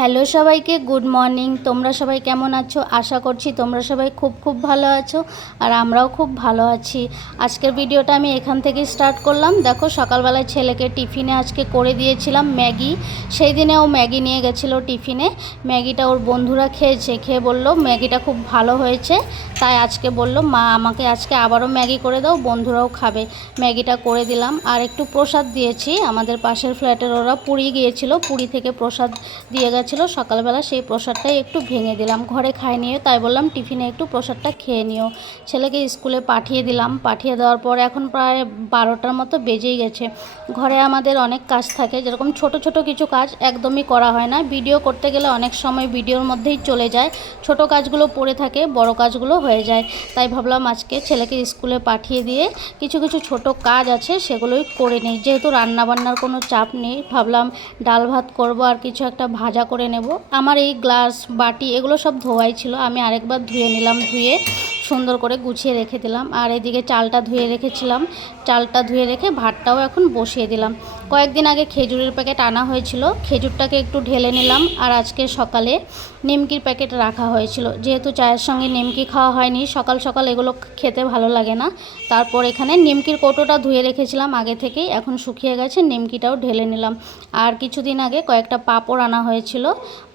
Hello সবাইকে, good morning. তোমরা সবাই কেমন আছো? আশা করছি তোমরা সবাই খুব খুব ভালো আছো, আর আমরাও খুব ভালো আছি। আজকের ভিডিওটা আমি এখান থেকেই স্টার্ট করলাম। দেখো, সকালবেলায় ছেলেকে টিফিনে আজকে করে দিয়েছিলাম ম্যাগি। সেই দিনে ও ম্যাগি নিয়ে গেছিলো টিফিনে। ম্যাগিটা ওর বন্ধুরা খেয়েছে, খেয়ে বললো ম্যাগিটা খুব ভালো হয়েছে। তাই আজকে বললো, মা আমাকে আজকে আবারও ম্যাগি করে দাও, বন্ধুরাও খাবে। ম্যাগিটা করে দিলাম, আর একটু প্রসাদ দিয়েছি। আমাদের পাশের ফ্ল্যাটের ওরা পুরী গিয়েছিল, পুরী থেকে প্রসাদ দিয়ে গেছে সকালবেলা, সেই প্রসাদটাই একটু ভেঙে দিলাম। ঘরে খাই নিও, তাই বললাম টিফিনে একটু প্রসাদটা খেয়ে নিও। ছেলেকে স্কুলে পাঠিয়ে দিলাম। পাঠিয়ে দেওয়ার পর এখন প্রায় 12টার মতো বেজেই গেছে। ঘরে আমাদের অনেক কাজ থাকে, যেরকম ছোট ছোট কিছু কাজ একদমই করা হয় না। ভিডিও করতে গেলে অনেক সময় ভিডিওর মধ্যেই চলে যায়, ছোট কাজগুলো পড়ে থাকে, বড় কাজগুলো হয়ে যায়। তাই ভাবলাম আজকে ছেলেকে স্কুলে পাঠিয়ে দিয়ে কিছু কিছু ছোট কাজ আছে সেগুলোই করে নিই। যেহেতু রান্নাবান্নার কোনো চাপ নেই, ভাবলাম ডাল ভাত করব আর কিছু একটা ভাজা করে নেব। আমার এই গ্লাস বাটি এগুলো সব ধোয়াই ছিল, আমি আরেকবার ধুয়ে নিলাম। ধুয়ে সুন্দর করে গুছিয়ে রেখে দিলাম। আর এদিকে চালটা ধুয়ে রেখেছিলাম, চালটা ধুয়ে রেখে ভাতটাও এখন বসিয়ে দিলাম। কয়েকদিন আগে খেজুরের প্যাকেট আনা হয়েছিল, খেজুরটাকে একটু ঢেলে নিলাম। আর আজকে সকালে নিমকির প্যাকেট রাখা হয়েছিল, যেহেতু চায়ের সঙ্গে নিমকি খাওয়া হয়নি, সকাল সকাল এগুলো খেতে ভালো লাগে না। তারপর এখানে নিমকির কৌটোটা ধুয়ে রেখেছিলাম আগে থেকেই, এখন শুকিয়ে গেছে, নিমকিটাও ঢেলে নিলাম। আর কিছুদিন আগে কয়েকটা পাঁপড় আনা হয়েছিল।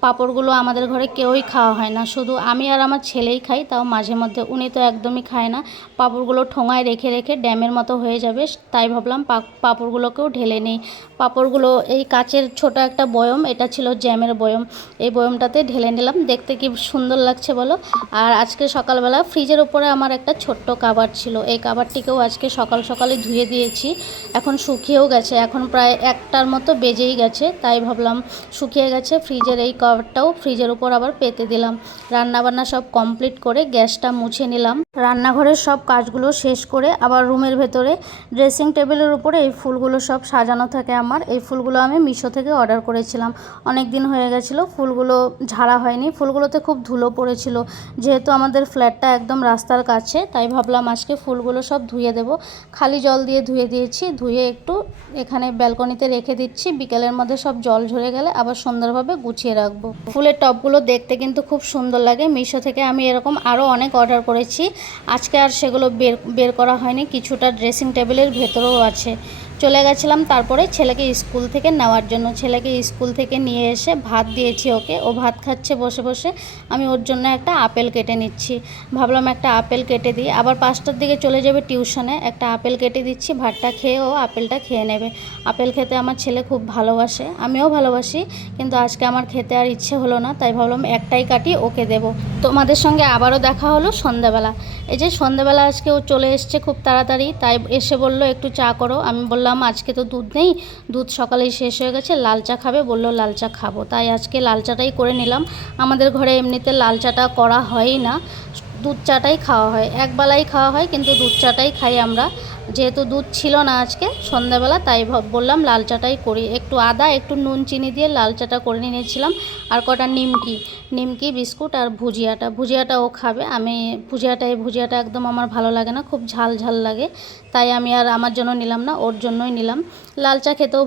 পাঁপড়গুলো আমাদের ঘরে কেউই খাওয়া হয় না, শুধু আমি আর আমার ছেলেই খাই, তাও মাঝে মধ্যে। উনি তো একদমই খায় না। পাঁপড়গুলো ঠোঙায় রেখে রেখে ড্যামের মতো হয়ে যাবে, তাই ভাবলাম পাঁপড়গুলোকেও ঢেলে নেই। পাঁপড়গুলো এই কাচের ছোট একটা বয়ম, এটা ছিল জ্যামের বয়ম, এই বয়মটাতে ঢেলে নিলাম। দেখতে কি সুন্দর লাগছে বলো। আর আজকে সকালবেলা ফ্রিজের উপরে আমার একটা ছোট্ট কাবার ছিল, এই কাবারটিকেও আজকে সকাল সকালে ধুয়ে দিয়েছি। এখন শুকিয়েও গেছে, এখন প্রায় 1টার মতো বেজেই গেছে, তাই ভাবলাম শুকিয়ে গেছে। ফ্রিজের এই কভারটাও ফ্রিজের উপর আবার পেতে দিলাম। রান্নাবান্না সব কমপ্লিট করে গ্যাসটা মুছে নিলাম। রান্নাঘরের সব কাজগুলো শেষ করে আবার রুমের ভেতরে ড্রেসিং টেবিলের উপরে এই ফুলগুলো সব সাজানো থাকে আমার। এই ফুলগুলো আমি মিশো থেকে অর্ডার করেছিলাম, অনেক দিন হয়ে গেছিলো, ফুলগুলো ঝাড়া হয়নি। ফুলগুলোতে খুব ধুলো পড়েছিল, যেহেতু আমাদের ফ্ল্যাটটা একদম রাস্তার কাছে, তাই ভাবলাম আজকে ফুলগুলো সব ধুয়ে দেব। খালি জল দিয়ে ধুয়ে দিয়েছি, ধুয়ে একটু এখানে ব্যালকনিতে রেখে দিচ্ছি। বিকেলের মধ্যে সব জল ঝরে গেলে আবার সুন্দরভাবে গুছিয়ে রাখবো। ফুলের টবগুলো দেখতে কিন্তু খুব সুন্দর লাগে। মিশো থেকে আমি এরকম আরও অনেক অর্ডার করেছি, আজকে আর সেগুলো বের করা হয়নি। কিছুটা ড্রেসিং টেবিলের ভেতরেও আছে। চলে গেছিলাম তারপরে ছেলেকে স্কুল থেকে নেওয়ার জন্য। ছেলেকে স্কুল থেকে নিয়ে এসে ভাত দিয়েছি ওকে, ও ভাত খাচ্ছে বসে বসে। আমি ওর জন্য একটা আপেল কেটে নিচ্ছি। ভাবলাম একটা আপেল কেটে দিই, আবার 5টার দিকে চলে যাবে টিউশনে। একটা আপেল কেটে দিচ্ছি, ভাতটা খেয়ে ও আপেলটা খেয়ে নেবে। আপেল খেতে আমার ছেলে খুব ভালোবাসে, আমিও ভালোবাসি, কিন্তু আজকে আমার খেতে আর ইচ্ছে হলো না, তাই ভাবলাম একটাই কাটি ওকে দেব। তোমাদের সঙ্গে আবারও দেখা হলো সন্ধ্যাবেলা। এই যে সন্ধ্যাবেলা আজকে ও চলে এসছে খুব তাড়াতাড়ি, তাই এসে বলল একটু চা করো। আমি বললাম আজকে তো দুধ নেই, দুধ সকালেই শেষ হয়ে গেছে, লাল চা খাবে, বললো লাল চা খাবো, তাই আজকে লাল চাটাই করে নিলাম। আমাদের ঘরে এমনিতে লাল চাটা করা হয়ই না, দুধ চাটাই খাওয়া হয়, একবেলাই খাওয়া হয়, কিন্তু দুধ চাটাই খাই আমরা। যেহেতু দুধ ছিল না আজকে সন্ধ্যাবেলা, তাই বললাম লাল চাটাই করি। একটু আদা একটু নুন চিনি দিয়ে লাল চাটা করে নিয়েছিলাম। আর কটা নিমকি বিস্কুট আর ভুজিয়াটা ও খাবে। আমি ভুজিয়াটা একদম আমার ভালো লাগে না, খুব ঝাল ঝাল লাগে, তাই আমি আর আমার জন্য নিলাম না, ওর জন্যই নিলাম। লাল চা খেতেও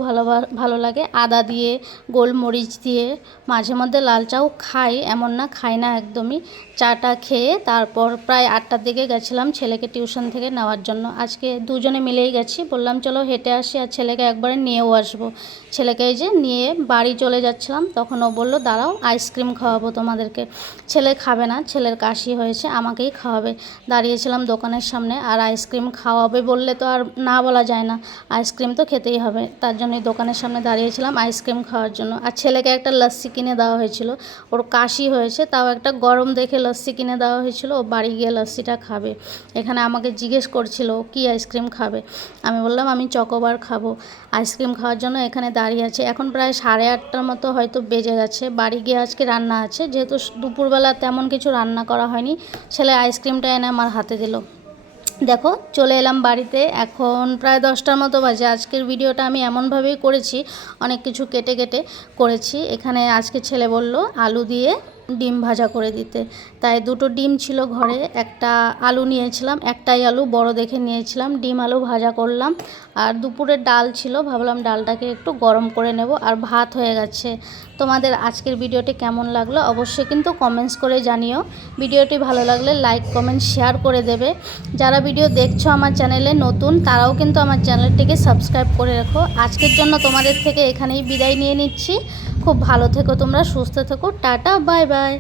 ভালো লাগে, আদা দিয়ে গোলমরিচ দিয়ে। মাঝে মধ্যে লাল চাও খাই, এমন না খাই না একদমই। চাটা খেয়ে তারপর প্রায় 8টার দিকে গেছিলাম ছেলেকে টিউশন থেকে নেওয়ার জন্য। আজকে দুজনে মিলেই গেছি, বললাম চলো হেঁটে আসি, আর ছেলেকে একবারে নিয়েও আসবো। ছেলেকে এই যে নিয়ে বাড়ি চলে যাচ্ছিলাম, তখন ও বললো দাঁড়াও আইসক্রিম খাওয়াবো তোমাদেরকে। ছেলে খাবে না, ছেলের কাশি হয়েছে, আমাকেই খাওয়াবে। দাঁড়িয়েছিলাম দোকানের সামনে, আর আইসক্রিম খাওয়াবে বললে তো আর না বলা যায় না, আইসক্রিম তো খেতেই হবে। তার জন্যই দোকানের সামনে দাঁড়িয়েছিলাম আইসক্রিম খাওয়ার জন্য। আর ছেলেকে একটা লস্যি কিনে দেওয়া হয়েছিল, ওর কাশি হয়েছে, তাও একটা গরম দেখে লস্যি কিনে দেওয়া হয়েছিল, ও বাড়ি গিয়ে লস্যিটা খাবে। এখানে আমাকে জিজ্ঞেস করছিল কি আইসক্রিম খাবে, আমি বললাম আমি চকোবার খাবো। আইসক্রিম খাওয়ার জন্য এখানে দাঁড়িয়ে আছে। এখন প্রায় 8:30টার মতো হয়তো বেজে গেছে। বাড়ি গিয়ে আজকে রান্না আছে, যেহেতু দুপুরবেলা তেমন কিছু রান্না করা হয়নি, ছেলে আইসক্রিমটা এনে আমার হাতে দিল। দেখো চলে এলাম বাড়িতে, এখন প্রায় 10টার মতো বাজে। আজকের ভিডিওটা আমি এমনভাবেই করেছি, অনেক কিছু কেটে কেটে করেছি। এখানে আজকে ছেলে বলল আলু দিয়ে ডিম ভাজা করে দিতে, তাই দুটো ডিম ছিল ঘরে, একটা আলু নিয়েছিলাম, একটাই আলু বড় দেখে নিয়েছিলাম, ডিম আলু ভাজা করলাম। আর দুপুরের ডাল ছিল, ভাবলাম ডালটাকে একটু গরম করে নেব। আর ভাত হয়ে গেছে, তোমাদের আজকের ভিডিওটি কেমন লাগলো অবশ্যই কিন্তু কমেন্টস করে জানিও। ভিডিওটি ভালো লাগলে লাইক কমেন্ট শেয়ার করে দেবে। যারা ভিডিও দেখছো আমার চ্যানেলে নতুন তারাও কিন্তু আমার চ্যানেলটিকে সাবস্ক্রাইব করে রাখো। আজকের জন্য তোমাদের থেকে এখানেই বিদায় নিয়ে নিচ্ছি। খুব ভালো থেকো তোমরা, সুস্থ থেকো, টাটা বাই বাই।